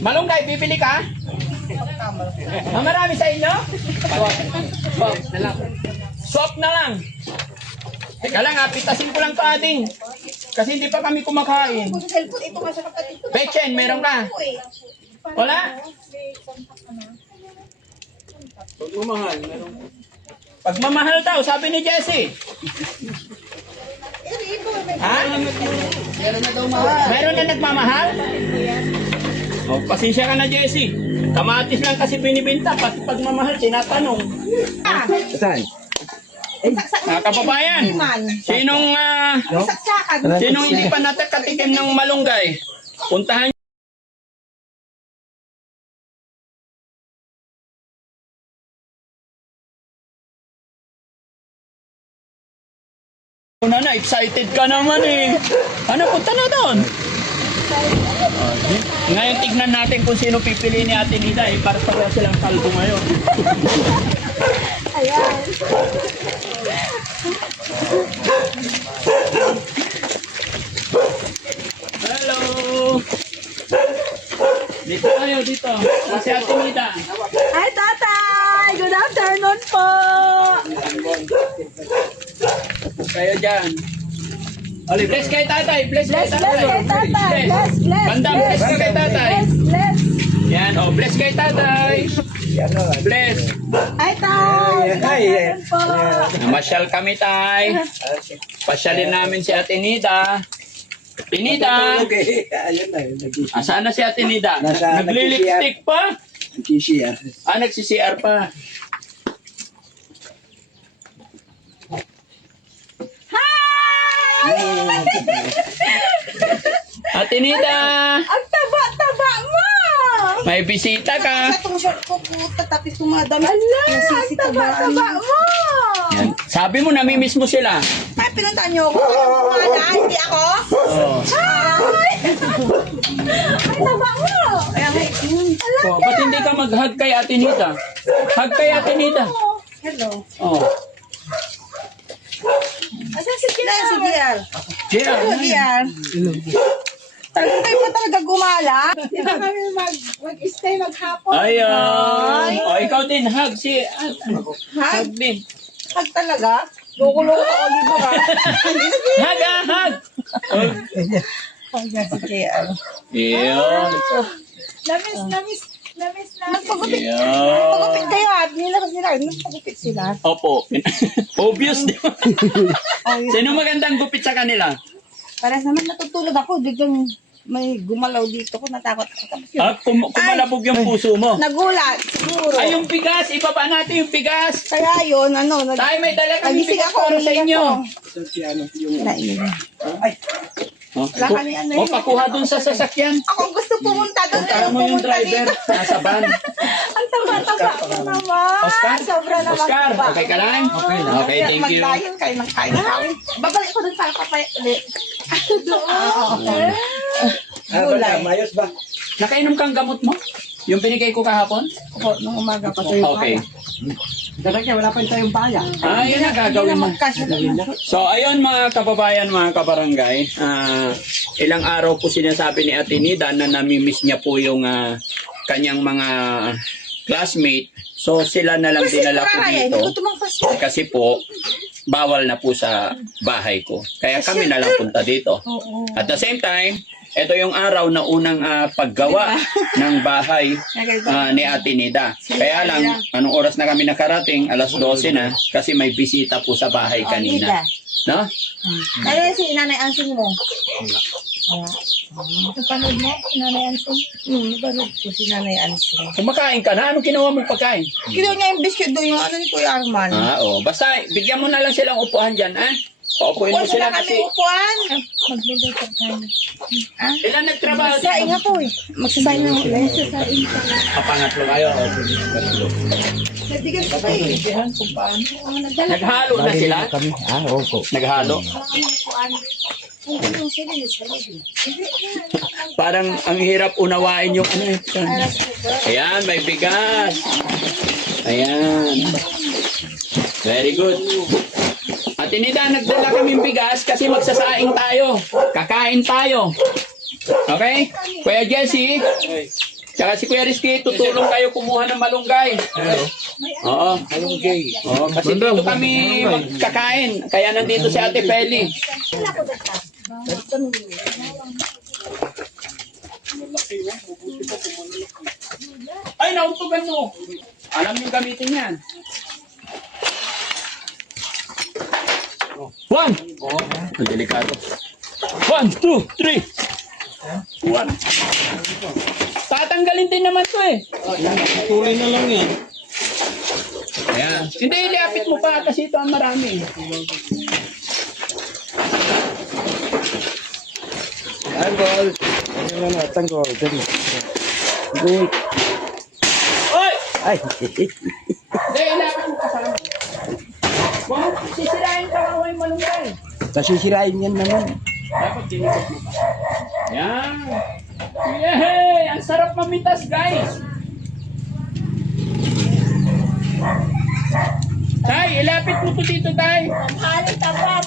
Malunggay, bibili ka? Marami sa inyo? Swap na lang. Teka lang, pitasin ko lang to ating. Kasi hindi pa kami kumakain. Bechen, meron ka? Wala? Pagmamahal, meron. Pagmamahal daw, sabi ni Jessie. Ha? Meron na daw mahal. Meron na nagmamahal? Oh, pasensya ka na, Jessie. Kamatis lang kasi binibinta, pati pagmamahal, tinatanong. Saan? Mga kababayan, sinong hindi pa natakatikim ng malunggay? Puntahan na, excited ka naman eh. Ano, punta na doon. Ngayon tignan natin kung sino pipili ni Ate Nida eh, para sa silang kalbo ngayon. Ayan. Hello! Dito tayo, dito. Kasi Ate Nida. Hi, tatay! Good afternoon po! Kayo dyan. Oli, bless kay tatay. Bless kay Bless, bless kay tatay! Bless, bless, Bandam, bless kay tatay. bless, bless! Yan, oh, bless kay tatay. Bless. Hi, tay! Good afternoon po! Namasyal kami, tay. Pasyalin namin si Ate Nida. Ate Nida. Ayun na, nag-CR. Asaan na si Ate Nida? Nasa- Nagli-lipstick pa? Nag-CR. Nagsi-CR pa. Ate Nida, Ang taba-taba mo! may bisita ka. Sa itong short ko po, tatapis ko mga damit. Ala! Ang Nasisitagaan. taba-taba mo! Yan. Sabi mo, namimiss mo sila. Ay, pinuntahan niyo ako. Kumala, hindi ako. Oh. Ay! Ang taba mo! Kaya nga, Oh, ba't hindi ka mag-hug kay Ate Nida? Hug kay Ate Nida. hello. Oh. Asan si Kina? Dahil si DR. Yeah. Hello, DR. Talagang kayo pa talaga gumala. Di ba kami mag-stay maghapon? Ayan. Oh, ikaw din, hug si... hug din. Hag talaga. Loko-loko ka, Oliver, ha? Hug, hug. Oh. Hag nga si JR. Yun. Namiss namin. Nagpagupit. Yun. Nagpagupit kayo, ha? Nilabas nila. Nagpagupit sila. Opo. Obvious, di ba? Sino magandang gupit sa kanila? Para naman natutulog ako. Biglang may gumalaw dito ko. Natakot ako. Tapos yun, Kumalabog yung puso mo. nagulat, siguro. Ay, yung bigas. Ibaba natin yung bigas. Kaya yun, ano, Tayo, may dala kami nagising bigas ako. para sa inyo. Ito si ano, yung... Nainom. Oh, Wala kami ano oh, yun. pakuha dun sa sasakyan. Ako gusto pumunta doon. Punta mo yung driver. Nasa van. Ang taba-taba mo naman. Oscar? Sobra naman Oscar, taba. okay ka lang? Okay lang. Okay, thank you. Magdayon kayo ng kain kawin. Babalik ko doon para papayat ulit. Ba, mayos ba? Nakainom kang gamot mo? Yung binigay ko kahapon? Opo, nung umaga po. Okay. Talaga, wala pa tayong paya. Yun ang gagawin mo. Magkasya na. So, ayun mga kababayan, mga kabarangay. Ilang araw po sinasabi ni Ate Nida na namimiss niya po yung kanyang mga classmate. So, sila na lang dinala ko Hindi dito. ko tumangpas. Kasi po, bawal na po sa bahay ko. Kaya kami na lang punta dito. At the same time, ito yung araw na unang paggawa ng bahay ni Ate Nida. Kaya lang, anong oras na kami nakarating? Alas 12 na. Kasi may bisita po sa bahay kanina. No? Kaya si Nanay Ansing mo. Napanood mo? Nanay Anson? Nabanood ko si Nanay Ansing. Kumakain ka na? Anong kinuha mo pagkain? Kinuha niya yung biscuit doon, yung ano ni Kuya Arman. Basta, bigyan mo na lang silang upuan dyan, Paupuin mo Kung sila sila kasi... kami upuan. Magluluto tayo. Ilan nagtrabaho Magsaing dito? ako eh. Magsasaing na ulit. Sasain ka. Pangatlo kayo. Nabigyan ko pa eh. Kung paano. Nagdala Naghalo na sila? Kami, opo. Naghalo? Parang ang hirap unawain yung ano. Ayan, may bigas. Ayan. Very good. At Nida, nagdala kaming bigas kasi magsasaing tayo. Kakain tayo. Okay? Kuya Jesse, tsaka si Kuya Rizky, tutulong kayo kumuha ng malunggay. Oo. Oo, kasi dito kami magkakain. Kaya nandito si Ate Feli. Ay, nautugan mo. Alam niyo gamitin yan. One. Ang delikado. 1, 2, 3. 1. Tatanggalin din naman to eh. Tuloy na lang yan. Ayan. Hindi, ilapit mo pa kasi ito ang marami. Tanggol. Ano na, tanggol. Dali. Good. Oy! Ay. Hindi, ilapit mo kasama. Kung sisirain ka lang yung malunggay. Nasisirain yan naman. Dapat dinikot mo pa. Ayan. Yay! Ang sarap mamitas, guys. Tay, ilapit mo to dito, Tay. Halit tapap.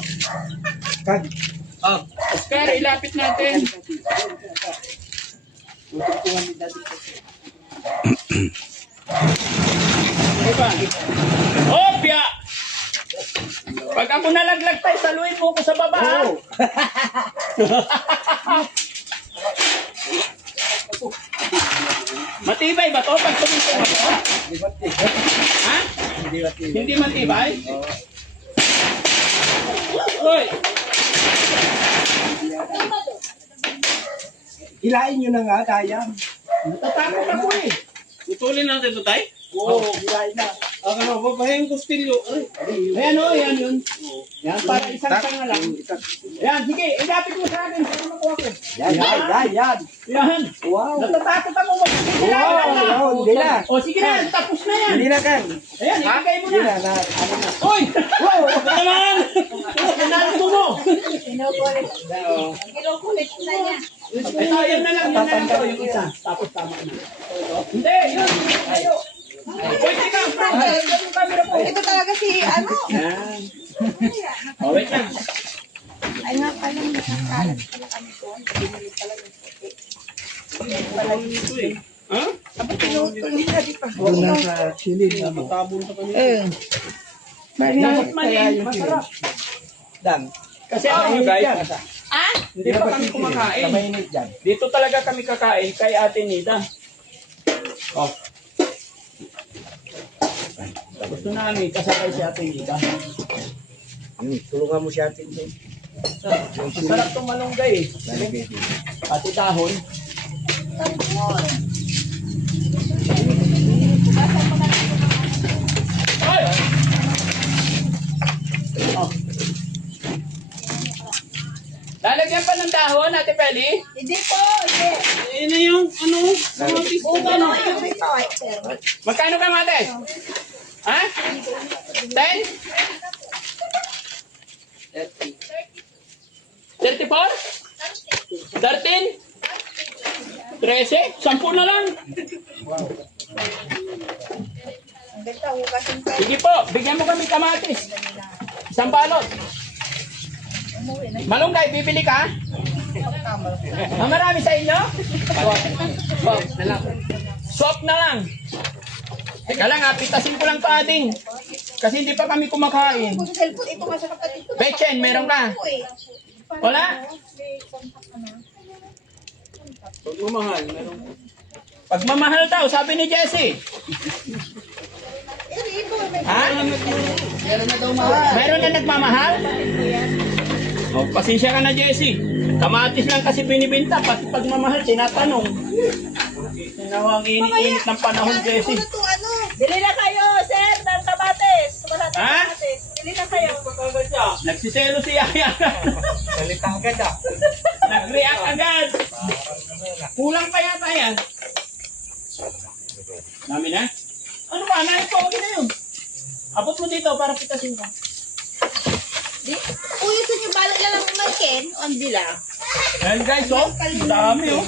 Kag. Oscar, ilapit natin. Diba? Opya! Pag ako nalaglag tayo, saluhin mo ko sa baba. Ha? Matibay ba to? Pag tumintong mo to? Ha? Hindi matibay? Uy! Hilain nyo na nga, kaya. Natatakot ako eh. Putulin natin ito, tay? Oo, hilain na. Ano, babahin ko stilyo. Ay, Ayan o, yan yun. Yan, para isang tanga lang. Yan, sige, ilapit mo sa akin para makuha ko. Yan. Yan. Wow. Natatakot ako. Wow, hindi na. O sige na, tapos na yan. Hindi na, Kang. Ayan, ibigay mo Hindi na, na. ano na. Uy! Wow! Ano naman? Pinalito mo. Kinukulit na niya. Ito, yan na lang yung isa. Tapos tama na. Hindi, yun. Ayo. Uy, teka, Frank. Yung camera po. Ito talaga si ano? Yan. O, wait lang. Ay nga pala, nakakalat pala kami doon. Binili pala yung puti. Binili pala yung ito eh. Ha? Sabi tinutuloy na di pa. Doon na sa chili. tabon sa kanya. Dapat mali. Masarap. Dan. Kasi alam nyo guys, Ah? hindi pa kami kumakain. Mainit dyan. Dito talaga kami kakain kay Ate Nida. Oh. Gusto namin kasabay si Ate Nida. Tulungan mo si atin din. Sarap itong malunggay eh. Pati dahon. Ay! Oh. Lalagyan pa ng dahon, Ate Peli? Hindi po, hindi. Eh, na yung, ano, kamatis ko Ano ano? yung may tawag, sir? Magkano ka, Mate? Ha? 10? 34? 13? 13? 10 na lang. Ang ganda, hugasin pa. Sige po, bigyan mo kami kamatis. Isang balot. Malunggay, bibili ka? Ah, marami sa inyo? Swap na lang. Teka lang ha, pitasin ko lang to ating. Kasi hindi pa kami kumakain. Kung sa cellphone, ito nga sa kapatid ko. Betchen, meron ka? Ako eh. Wala? Pagmamahal, meron. Pagmamahal daw, sabi ni Jessie. Ito, may Ha? Meron na nagmamahal? Oh, pasensya ka na, Jessie. Kamatis lang kasi binibinta, pati pagmamahal, tinatanong. Sinawang init-init ng panahon, Jessie. Ano to, ano? Bili na kayo, sir, ng kamatis. Wala ng Ha? kamatis. Bili na kayo. Nagsiselo si Yaya. Salita agad ah. Nag-react agad. Kulang pa yata yan. Dami na? Ano ba? Naipawag na yun. Abot mo dito para pitasin ka. Uy, gusto niyo balot na lang umalkin? O hindi lang? Ayan guys, oh. Ang dami, oh.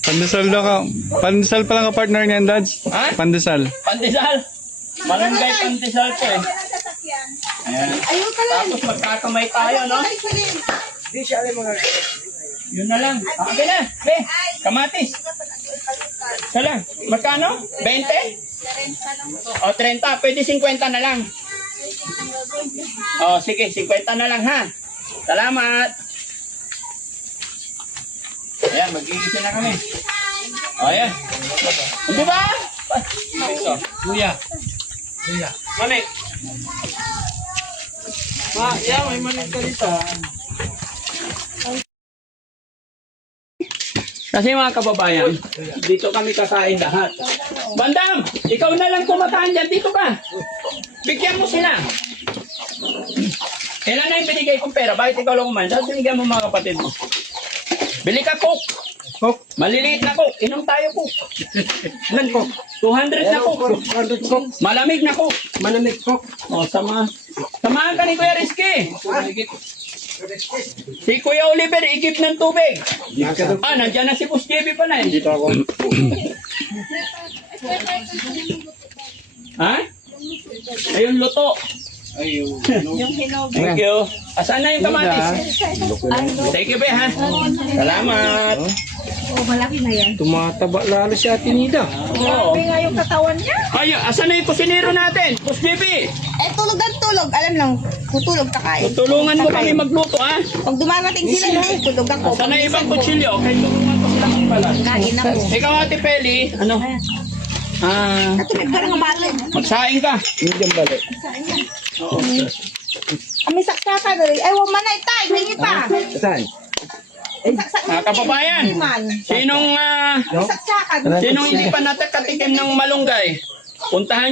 Pandesal daw ka. Pandesal pala ka partner niyan, Dad. Ha? Pandesal. Pandesal. Malunggay pandesal ko eh. Ang sasakyan. Ayan. Ayun pala. Tapos magkakamay tayo, no? Ay, sorry. Di siya alam mga... Yun na lang. Okay na. Be, kamatis. Isa lang. Magkano? 20? O, 30. Pwede 50 na lang. O, sige. 50 na lang, ha? Salamat. Ayan, mag-iisin na kami. O, ayan. Hindi ba? Ito. Kuya. Manik. Yeah, may manik ka dito. Kasi mga kababayan, dito kami kakain lahat. Bandam, ikaw na lang kumakain dyan. Dito ka. Bigyan mo sila. Kailan na yung binigay kong pera? Bakit ikaw lang kumain? Tapos binigyan mo mga kapatid mo. Bili ka coke. Coke. Maliliit na coke. Inom tayo coke. Ilan coke? 200 na coke. 200 coke. Malamig na coke. Malamig coke. O, samahan ka ni Kuya Rizky. Si Kuya Oliver, igip ng tubig. Ah, nandiyan na si Boss JB pa na. Dito ako. Ha? Ayun, luto. Ayun. Yung hinog. Thank you. Asan na yung kamatis? Thank you, Be, ha? Salamat. Oh, malaki na yan. Tumataba lalo si Ate Nida. Oo. Grabe nga yung katawan niya. Ay, asan na yung kusinero natin? Boss JB, Eh, tulog ang tulog. Alam lang, tutulog kakain. tutulungan mo kami magluto, ha? Pag dumarating sila, tulog ako. Asan na yung ibang kutsilyo? Okay, tulungan ko silang ibalan. Kain ako. Ikaw, Ate Peli, ano? Ah, Parang umalan. magsaing ka. Medium balik. Oo. Kami saksakan rin. Ay, wala man na itay. Hindi pa. Saan? Mga kababayan, sinong Saksakan. sinong hindi pa natakatikim ng malunggay? Puntahan